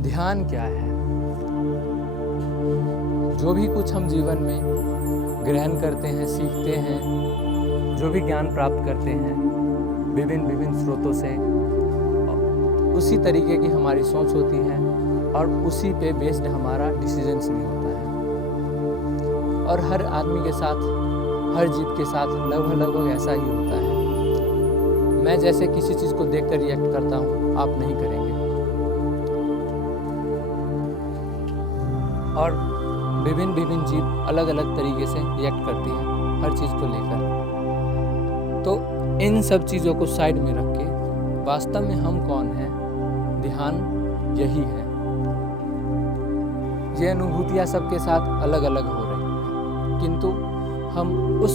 ध्यान क्या है? जो भी कुछ हम जीवन में ग्रहण करते हैं, सीखते हैं, जो भी ज्ञान प्राप्त करते हैं विभिन्न विभिन्न स्रोतों से, उसी तरीके की हमारी सोच होती है और उसी पे बेस्ड हमारा डिसीजंस भी होता है। और हर आदमी के साथ, हर जीव के साथ लगभग ऐसा ही होता है। मैं जैसे किसी चीज़ को देखकर रिएक्ट करता हूँ, आप नहीं करेंगे। और विभिन्न विभिन्न जीव अलग अलग तरीके से रिएक्ट करती हैं हर चीज़ को लेकर। तो इन सब चीज़ों को साइड में रख के वास्तव में हम कौन हैं, ध्यान यही है। ये अनुभूतियाँ सबके साथ अलग अलग हो रही हैं, किंतु हम उस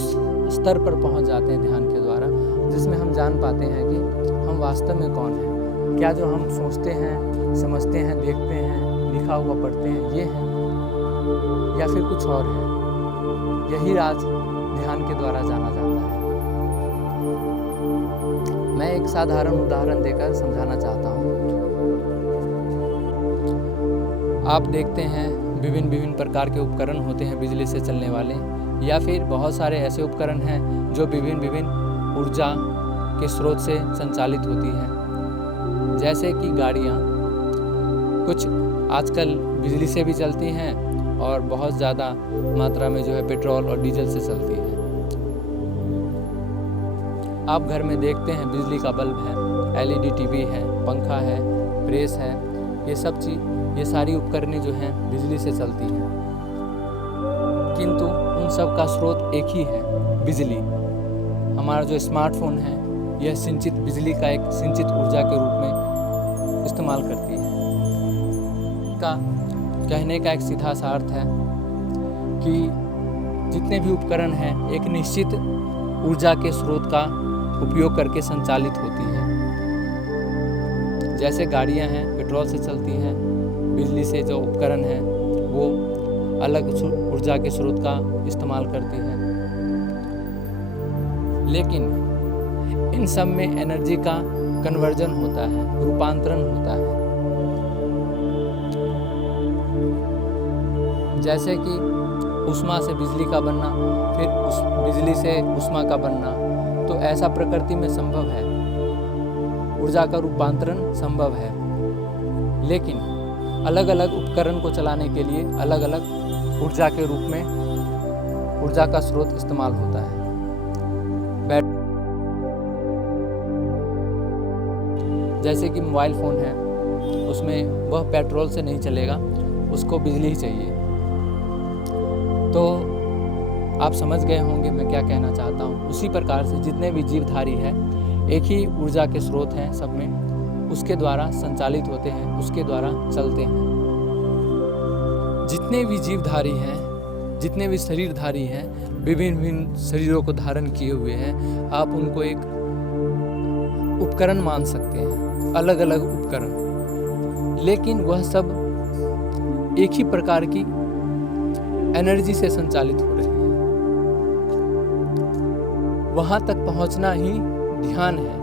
स्तर पर पहुंच जाते हैं ध्यान के द्वारा जिसमें हम जान पाते हैं कि हम वास्तव में कौन हैं। क्या जो हम सोचते हैं, समझते हैं, देखते हैं, लिखा हुआ पढ़ते हैं, ये है या फिर कुछ और है। यही राज ध्यान के द्वारा जाना जाता है। मैं एक साधारण उदाहरण देकर समझाना चाहता हूँ। आप देखते हैं विभिन्न विभिन्न प्रकार के उपकरण होते हैं बिजली से चलने वाले, या फिर बहुत सारे ऐसे उपकरण हैं जो विभिन्न विभिन्न ऊर्जा के स्रोत से संचालित होती हैं। जैसे कि गाड़ियाँ कुछ आजकल बिजली से भी चलती हैं और बहुत ज़्यादा मात्रा में जो है पेट्रोल और डीजल से चलती है। आप घर में देखते हैं बिजली का बल्ब है, एलईडी टीवी है, पंखा है, प्रेस है, ये सब चीज़, ये सारी उपकरणें जो हैं बिजली से चलती हैं। किंतु उन सब का स्रोत एक ही है, बिजली। हमारा जो स्मार्टफोन है यह सिंचित बिजली का एक सिंचित ऊर्जा के रूप में इस्तेमाल करती है। का कहने का एक सीधा सा अर्थ है कि जितने भी उपकरण हैं एक निश्चित ऊर्जा के स्रोत का उपयोग करके संचालित होती हैं। जैसे गाड़ियां हैं पेट्रोल से चलती हैं, बिजली से जो उपकरण हैं वो अलग ऊर्जा के स्रोत का इस्तेमाल करती हैं। लेकिन इन सब में एनर्जी का कन्वर्जन होता है, रूपांतरण होता है। जैसे कि ऊष्मा से बिजली का बनना, फिर उस बिजली से ऊष्मा का बनना, तो ऐसा प्रकृति में संभव है, ऊर्जा का रूपांतरण संभव है। लेकिन अलग अलग उपकरण को चलाने के लिए अलग अलग ऊर्जा के रूप में ऊर्जा का स्रोत इस्तेमाल होता है। जैसे कि मोबाइल फ़ोन है, उसमें वह पेट्रोल से नहीं चलेगा, उसको बिजली ही चाहिए। तो आप समझ गए होंगे मैं क्या कहना चाहता हूँ। उसी प्रकार से जितने भी जीवधारी है एक ही ऊर्जा के स्रोत हैं सब में, उसके द्वारा संचालित होते हैं, उसके द्वारा चलते हैं। जितने भी जीवधारी हैं, जितने भी शरीरधारी हैं, विभिन्न विभिन्न शरीरों को धारण किए हुए हैं, आप उनको एक उपकरण मान सकते हैं, अलग अलग उपकरण। लेकिन वह सब एक ही प्रकार की एनर्जी से संचालित हो रही है। वहां तक पहुंचना ही ध्यान है।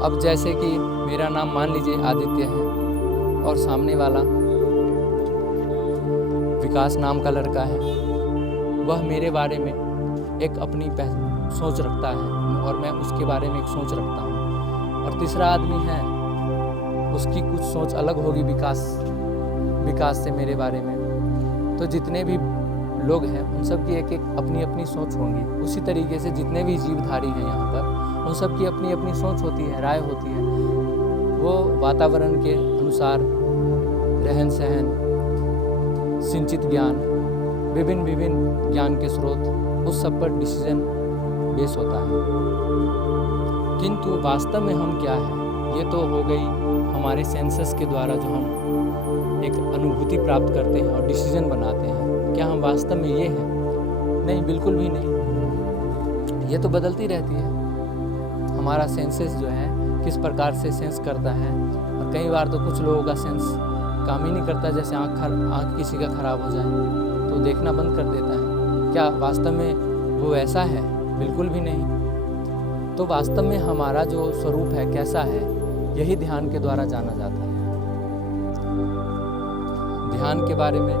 अब जैसे कि मेरा नाम मान लीजिए आदित्य है और सामने वाला विकास नाम का लड़का है, वह मेरे बारे में एक अपनी सोच रखता है और मैं उसके बारे में एक सोच रखता हूँ। और तीसरा आदमी है, उसकी कुछ सोच अलग होगी विकास से मेरे बारे में। तो जितने भी लोग हैं उन सब की एक एक अपनी अपनी सोच होंगी। उसी तरीके से जितने भी जीवधारी हैं यहाँ पर, उन सब की अपनी अपनी सोच होती है, राय होती है। वो वातावरण के अनुसार रहन सहन, सिंचित ज्ञान, विभिन्न विभिन्न ज्ञान के स्रोत, उस सब पर डिसीजन बेस होता है। किंतु वास्तव में हम क्या है, ये तो हो गई हमारे सेंसेस के द्वारा जो हम एक अनुभूति प्राप्त करते हैं और डिसीजन बनाते हैं। क्या हम वास्तव में ये हैं? नहीं, बिल्कुल भी नहीं। ये तो बदलती रहती है। हमारा सेंसेस जो है किस प्रकार से सेंस करता है, और कई बार तो कुछ लोगों का सेंस काम ही नहीं करता। जैसे आँख किसी का ख़राब हो जाए तो देखना बंद कर देता है। क्या वास्तव में वो ऐसा है? बिल्कुल भी नहीं। तो वास्तव में हमारा जो स्वरूप है कैसा है, यही ध्यान के द्वारा जाना जाता है। ध्यान के बारे में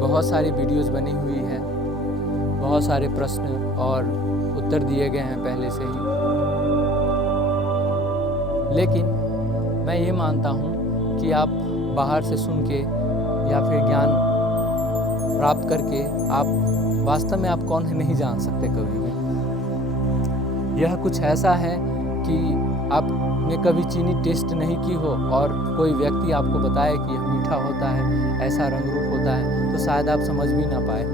बहुत सारी वीडियोस बनी हुई है, बहुत सारे प्रश्न और उत्तर दिए गए हैं पहले से ही, लेकिन मैं ये मानता हूँ कि आप बाहर से सुन के या फिर ज्ञान प्राप्त करके आप वास्तव में आप कौन है नहीं जान सकते कभी भी। यह कुछ ऐसा है कि आपने कभी चीनी टेस्ट नहीं की हो और कोई व्यक्ति आपको बताए कि यह मीठा होता है, ऐसा रंग रूप होता है, तो शायद आप समझ भी ना पाए।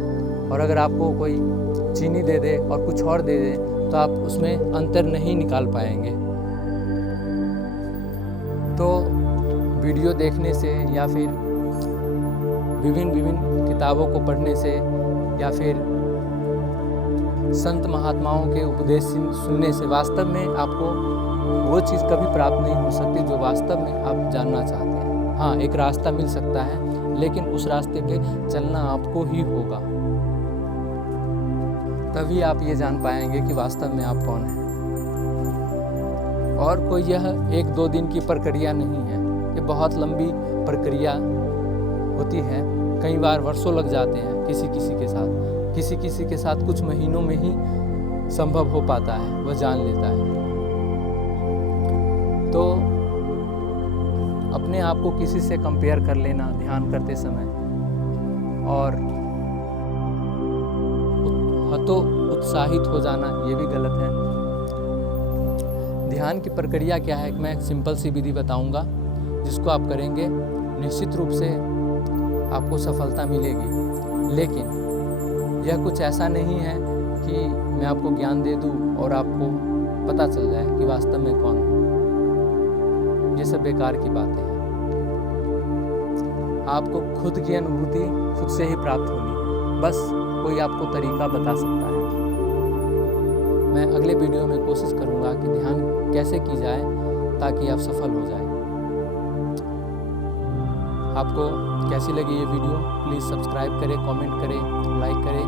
और अगर आपको कोई चीनी दे दे और कुछ और दे दे तो आप उसमें अंतर नहीं निकाल पाएंगे। तो वीडियो देखने से या फिर विभिन्न किताबों को पढ़ने से या फिर संत महात्माओं के उपदेश सुनने से वास्तव में आपको वो चीज़ कभी प्राप्त नहीं हो सकती जो वास्तव में आप जानना चाहते हैं। हाँ, एक रास्ता मिल सकता है, लेकिन उस रास्ते पे चलना आपको ही होगा, तभी आप ये जान पाएंगे कि वास्तव में आप कौन हैं। और कोई यह 1-2 दिन की प्रक्रिया नहीं है, ये बहुत लंबी प्रक्रिया होती है। कई बार वर्षों लग जाते हैं किसी किसी के साथ कुछ महीनों में ही संभव हो पाता है, वह जान लेता है। तो अपने आप को किसी से कंपेयर कर लेना ध्यान करते समय और तो उत्साहित हो जाना, ये भी गलत है। ध्यान की प्रक्रिया क्या है, मैं एक सिंपल सी विधि बताऊंगा जिसको आप करेंगे, निश्चित रूप से आपको सफलता मिलेगी। लेकिन यह कुछ ऐसा नहीं है कि मैं आपको ज्ञान दे दूं और आपको पता चल जाए कि वास्तव में कौन है। ये सब बेकार की बातें हैं। आपको खुद की अनुभूति खुद से ही प्राप्त होनी है, बस कोई आपको तरीका बता सकता है। मैं अगले वीडियो में कोशिश करूंगा कि ध्यान कैसे की जाए ताकि आप सफल हो जाए। आपको कैसी लगी ये वीडियो, प्लीज़ सब्सक्राइब करें, कमेंट करें, लाइक करें।